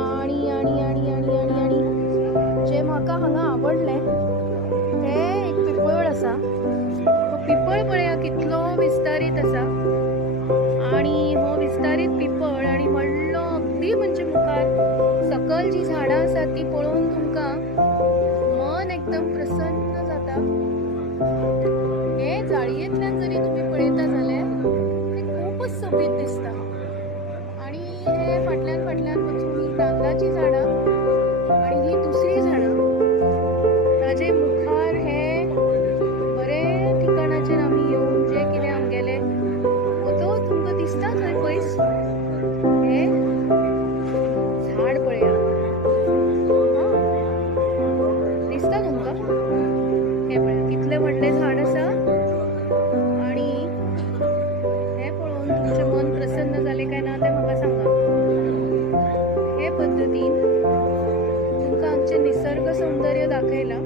आणि आणि आणि आणि आणि आणि जे म्हाका हांगा आवडलें तें एक पिपळ आसा. तो पिपळ पळया कितलो विस्तारीत आसा. आणि हो विस्तारीत पिपळ आणि व्हडलो अगदी म्हणजे मुखार सकल जी झाडां आसात ती पळोवन तुमकां मन एकदम प्रसन्न जाता. हे जाळयेंतल्यान जरी तुम्ही पळयता जाल्यार ते खूपच सोबीत दिसता. आणि हे फाटल्यान फाटल्यान वचून ही नाल्लाची झाडां आणि ही दुसरी झाडां ताजे मुखार हे बरे ठिकाणाचेर आमी येवन जे कितें आमगेले फोटो तुमकां दिसता थंय पयस हे झाड पळया. दिसता तुमकां हे पळया कितले व्हडले झाड आसा. आणि हे पळोवन तुमचें मन प्रसन्न जालें काय ना तें म्हाका सांगा. हे पद्दतीन तुमकां आमचें निसर्ग सौंदर्य दाखयलां.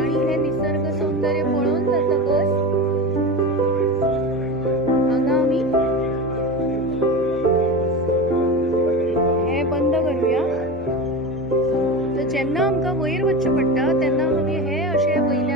आणि हे निसर्ग सौंदर्य पळोवन जातकच हांगा आमी हे बंद करूया. जेन्ना आमकां वयर वचचें पडटा तेन्ना आमी हे अशे वयल्यान